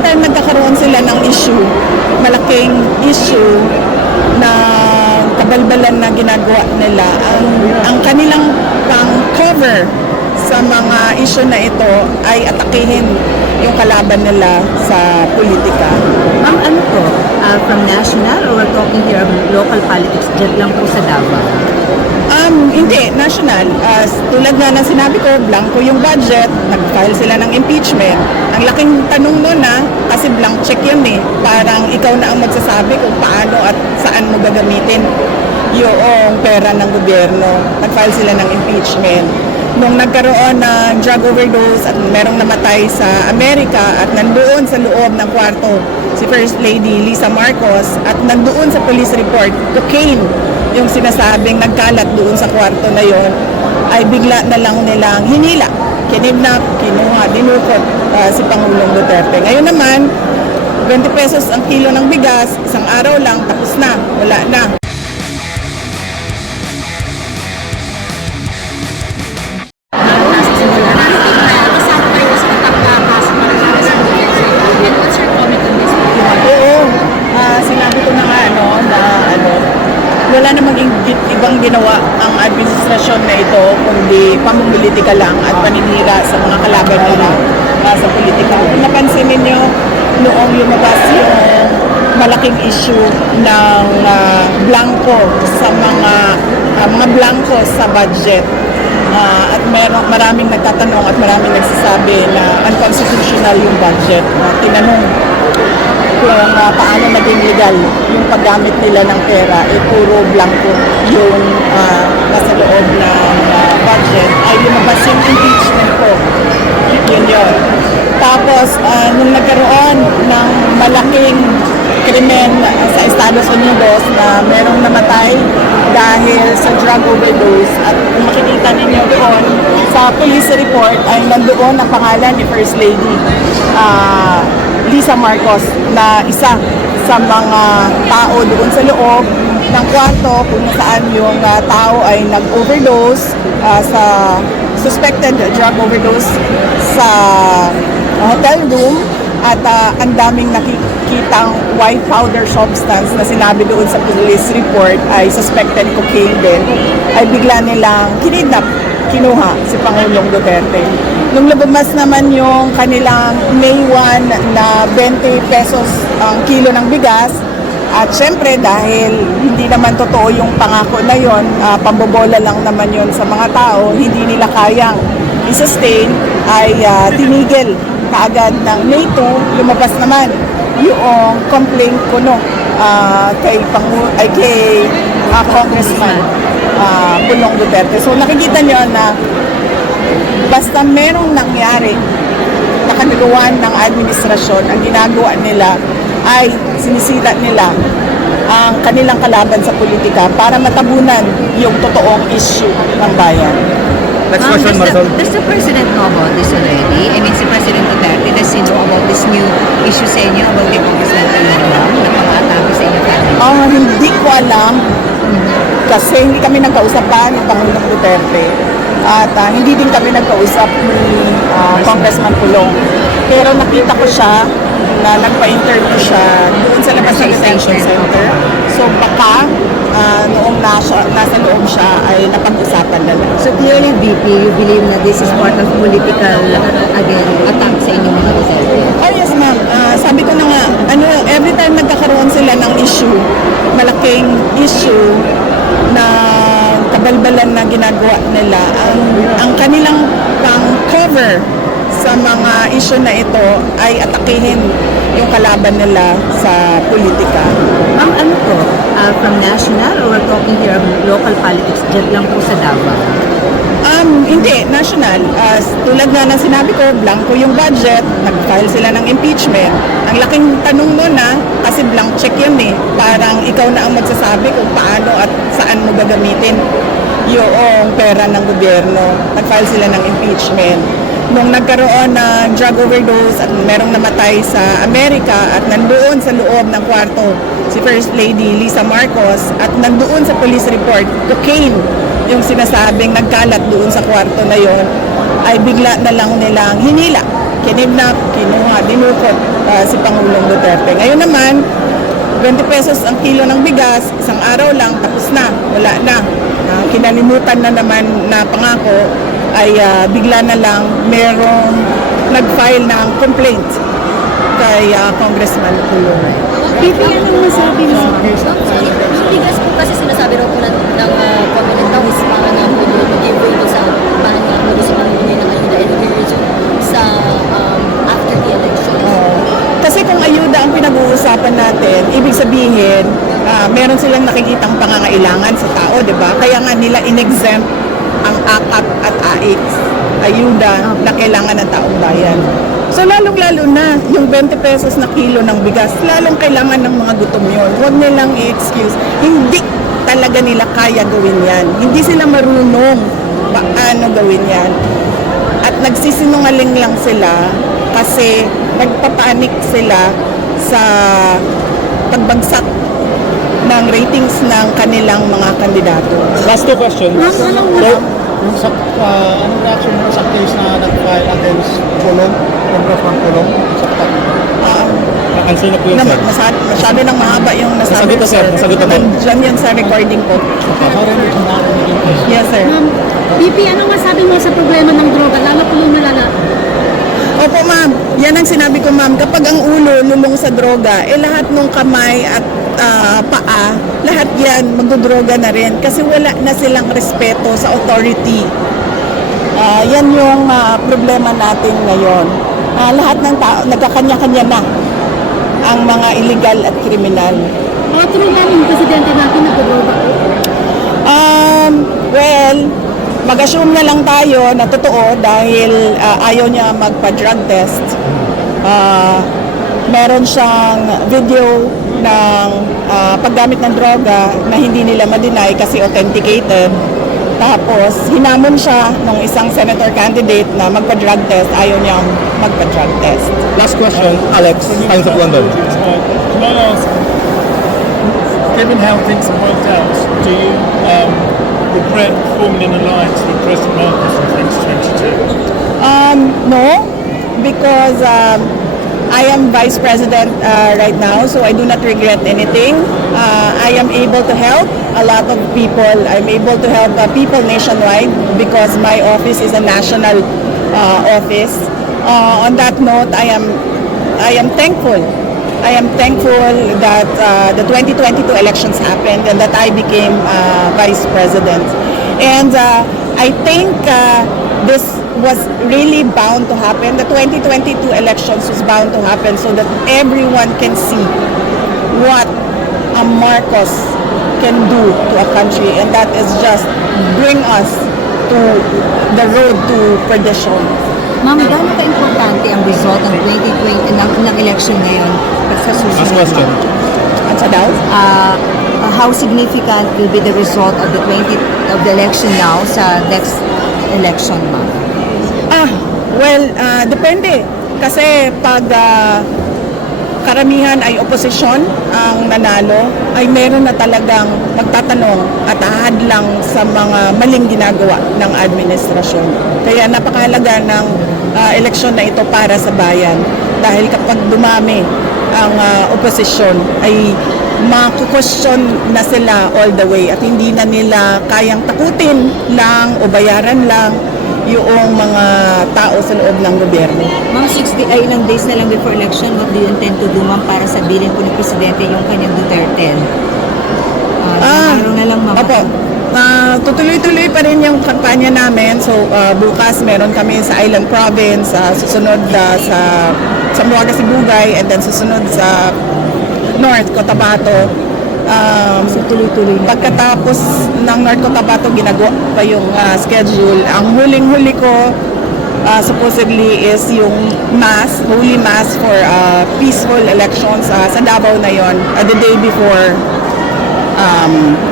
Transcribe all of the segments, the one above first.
every time nagkakaroon sila ng issue, malaking issue na kabalbalan na ginagawa nila, ang kanilang pang-cover sa mga issue na ito ay atakihin yung kalaban nila sa politika. Ma'am, ano po? From national or we're talking here of local politics, dyan lang po sa Davao? Hindi, national. Tulad nga ng sinabi ko, blanco yung budget, nag-file sila ng impeachment. Ang laking tanong nun kasi blank check yun Parang ikaw na ang magsasabi kung paano at saan mo gagamitin yung pera ng gobyerno. Nag-file sila ng impeachment. Nung nagkaroon ng drug overdose at merong namatay sa Amerika at nandoon sa loob ng kwarto si First Lady Lisa Marcos at nandoon sa police report, cocaine yung sinasabing nagkalat doon sa kwarto na yon, ay bigla na lang nilang hinila, kinidnap, kinuha, dinukot si Pangulong Duterte. Ngayon naman, 20 pesos ang kilo ng bigas, isang araw lang, tapos na, wala na. Wala namang ibang ginawa ang administrasyon na ito kundi pamumulitika lang at paninira sa mga kalaban nila sa politika. Kung napansin ninyo, noong lumabas yung malaking issue ng blanco sa mga blanco sa budget, at maraming nagtatanong at maraming nagsasabi na unconstitutional yung budget. Tinanong kung paano naging legal yung paggamit nila ng pera, puro blanco yung nasa loob ng budget, ay lumabas yung impeachment ko. Yun. Tapos, nung nagkaroon ng malaking krimen sa Estados Unidos na merong namatay dahil sa drug overdose, at kung makikita ninyo doon sa police report ay nandoon ang pangalan ni First Lady Lisa Marcos na isa sa mga tao doon sa loob ng kwarto kung saan yung tao ay nag-overdose sa suspected drug overdose sa hotel room, at ang daming nakikitang white powder substance na sinabi doon sa police report ay suspected cocaine din, ay bigla nilang kinidnap, kinuha si Pangulong Duterte. Nung lumabas naman yung kanilang May 1 na 20 pesos ang kilo ng bigas, at syempre dahil hindi naman totoo yung pangako na yon, pambobola lang naman yon sa mga tao, hindi nila kayang i-sustain, ay tinigil kaagad ng May 2, lumabas naman yung complaint ko kay Congressman Pulong Duterte. So nakikita nyo na basta merong nangyari na kanuluan ng administrasyon, ang ginagawa nila ay sinisita nila ang kanilang kalaban sa politika para matabunan yung totoong issue ng bayan. Next question, Marcel. Does the President know about this already? I mean, si President Duterte, does he know about this new issue sa inyo about the Congressman Pulong na pang-atake sa inyo family? Hindi ko alam kasi hindi kami nagkausapan ng Pangulong Duterte at hindi din kami nagkausap ni Congressman Pulong. Pero nakita ko siya na nagpa-interview siya doon sa labas ng detention center. So baka noong nasa loob siya ay napag-usapan na lang. So clearly, VP, you believe na this is part of political, again, attack sa inyong mga Duterte? Oh yes ma'am, sabi ko na nga, every time nagkakaroon sila ng issue, malaking issue na kabalbalan na ginagawa nila, ang kanilang pang-cover sa mga issue na ito ay atakihin yung kalaban nila sa politika. Ma'am, ano po? From national or we're talking here of local politics, dyan lang po sa Davao? Hindi, national. Tulad nga ng sinabi ko, blanco yung budget, nag-file sila ng impeachment. Ang laking tanong nun kasi blank check yun Parang ikaw na ang magsasabi kung paano at saan mo gagamitin yung pera ng gobyerno. Nag-file sila ng impeachment. Nung nagkaroon ng drug overdose at merong namatay sa Amerika at nandoon sa loob ng kwarto si First Lady Lisa Marcos at nandoon sa police report, cocaine yung sinasabing nagkalat doon sa kwarto na yon, ay bigla na lang nilang hinila, kinidnap, kinuha, dinukot si Pangulong Duterte. Ngayon naman, 20 pesos ang kilo ng bigas, isang araw lang, tapos na, wala na. Kinalimutan na naman na pangako ay bigla na lang merong nag-file ng complaint kay Congressman Pulong. Pipi, anong masabi mo? Yung bigas po kasi sinasabi raw po ng Pamilya daw is para nga po mag-give po sa para nga po sa pamilya ng ayuda and sa after the election. Kasi kung ayuda ang pinag-uusapan natin, ibig sabihin, meron silang nakikitang pangangailangan sa tao, di ba? Kaya nga nila in-exempt ang AKAP at AIX, ayuda na kailangan ng taong bayan. So lalong-lalo na yung 20 pesos na kilo ng bigas, lalong kailangan ng mga gutom yun. Huwag nilang i-excuse. Hindi talaga nila kaya gawin yan. Hindi sila marunong paano gawin yan. At nagsisinungaling lang sila kasi nagpapanik sila sa pagbagsak ng ratings ng kanilang mga kandidato. Last two questions. Anong reaction mo sa case na nag-file against Pulong, Congressman Pulong? Answer na po yun, sir. Masyado nang mahaba yung nasabi Nasagot na, sir. Nasagot na po. Nandiyan yan sa recording ko. Yes, sir. Pipi, anong masabi mo sa problema ng droga? Lalo po lumalala. Opo, ma'am. Yan ang sinabi ko, ma'am. Kapag ang ulo lulong sa droga, lahat ng kamay at paa, lahat yan magdodroga na rin kasi wala na silang respeto sa authority. Yan yung problema natin ngayon. Lahat ng tao, nagkakanya-kanya na ang mga illegal at kriminal. O, true ba yung presidente natin nagdodroga po? Well, mag-assume na lang tayo na totoo dahil ayaw niya magpa-drug test. Meron siyang video ng paggamit ng droga na hindi nila ma-deny kasi authenticated. Tapos, hinamon siya ng isang senator candidate na magpa-drug test. Ayaw niyang magpa-drug test. Last question, Alex, Times of London. Can I ask, given how things have worked out, do you regret forming an alliance with President Marcos in 2022? No, because I am Vice President right now, so I do not regret anything. I am able to help a lot of people. I'm able to help people nationwide because my office is a national office. On that note, I am thankful. I am thankful that the 2022 elections happened and that I became Vice President. And I think this was really bound to happen. The 2022 elections was bound to happen so that everyone can see what a Marcos can do to a country, and that is just bring us to the road to perdition. Ma'am, gaano ka-importante ang result ng 2020 ng election ngayon sa susunod? Last question. At sa daw? How significant will be the result of the election now sa next election, ma'am? Well, depende. Kasi pag karamihan ay oposisyon ang nanalo, ay meron na talagang magtatanong at ahadlang sa mga maling ginagawa ng administrasyon. Kaya napakahalaga ng eleksyon na ito para sa bayan. Dahil kapag dumami ang oposisyon, ay makukwestiyon na sila all the way at hindi na nila kayang takutin lang o bayaran lang yung mga tao sa loob ng gobyerno. Ma'am, ilang days na lang before election, what do you intend to do, ma'am, para sabihin po ni Presidente yung kanyang Duterte? Araw na lang, ma'am. Opo. Tutuloy-tuloy pa rin yung kampanya namin. So, bukas meron kami sa Island Province, susunod sa Zamboanga, Sibugay, and then susunod sa North Cotabato. So, tuloy-tuloy na. Pagkatapos ng North Cotabato, ginagawa pa yung schedule. Ang huling-huli ko, supposedly, is yung Holy Mass for peaceful elections sa Davao na yon, the day before.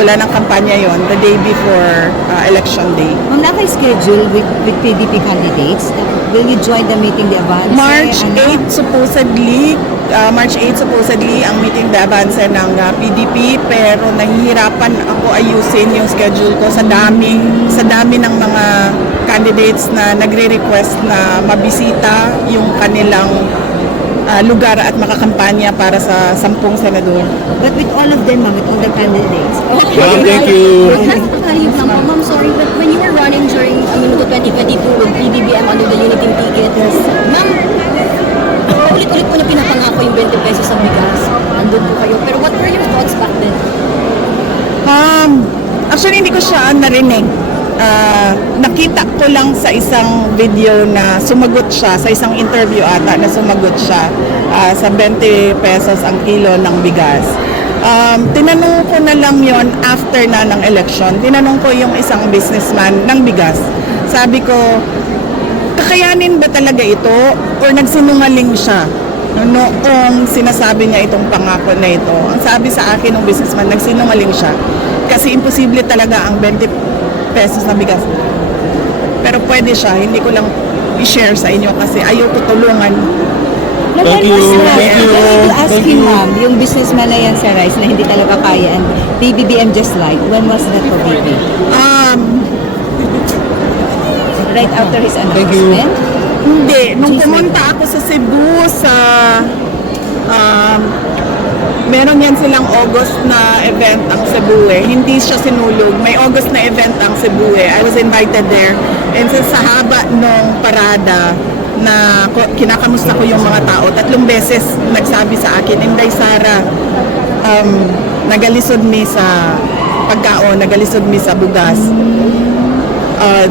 Wala ng kampanya yon, the day before election day. Ma'am, naka-schedule with PDP candidates. Will you join the meeting de avance? March 8 supposedly ang meeting de avance ng PDP, pero nahihirapan ako ayusin yung schedule ko sa dami ng mga candidates na nagre-request na mabisita yung kanilang lugar at makakampanya para sa 10 senador. But with all of them, ma'am, with all the candidates. Ma'am, thank you. Last pangayip lang po, ma'am, sorry, but when you were running during Minuto 2022 with PBBM under the unity ticket, ma'am, ulit-ulit po na pinapangako yung 20 pesos sa bigas. Andun po kayo. Pero what were your thoughts back then? Actually, hindi ko siya narinig. Nakita ko lang sa isang video na sumagot siya, sa isang interview ata na sumagot siya sa 20 pesos ang kilo ng bigas. Tinanong ko na lang yon after na ng election. Tinanong ko yung isang businessman ng bigas. Sabi ko, kakayanin ba talaga ito or nagsinungaling siya noong sinasabi niya itong pangako na ito? Ang sabi sa akin ng businessman, nagsinungaling siya kasi imposible talaga ang 20 pesos na bigas. Pero pwede siya, hindi ko lang i-share sa inyo kasi ayoko tulungan. Thank you. Thank you. To ask Thank him, you. ma'am, yung businessman na yan sa rice na hindi talaga kaya and PBBM just like, when was that already? Right after his Thank you. announcement? Hindi, nung pumunta ako sa Cebu sa meron yan silang August na event ang Cebu eh. Hindi siya sinulog. May August na event ang Cebu eh. I was invited there. And sa haba nung parada na kinakamusta ko yung mga tao, 3 beses nagsabi sa akin, Inday Sara, nagalisod mi sa pagkaon, nagalisod mi sa bugas.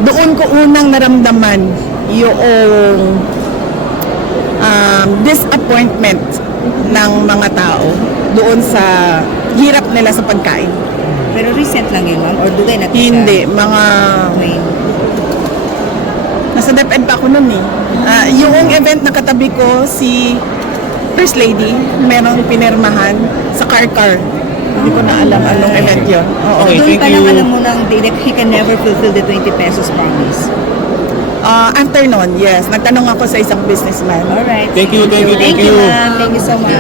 Doon ko unang naramdaman yung disappointment ng mga tao doon sa hirap nila sa pagkain. Pero recent lang yun, ma'am? Or dugay na to Hindi, mga Wayne. nasa DepEd pa ako noon eh. Yung event na katabi ko, si First Lady, meron pinirmahan sa car. Hindi ko na alam anong event yun. Oo. Okay, Doon thank pa lang you. alam mo nang he can never fulfill the 20 pesos promise. After nun, yes, nagtanong ako sa isang businessman. Alright. Thank you, thank you, Thank thank you, you. ma'am. Thank you so much.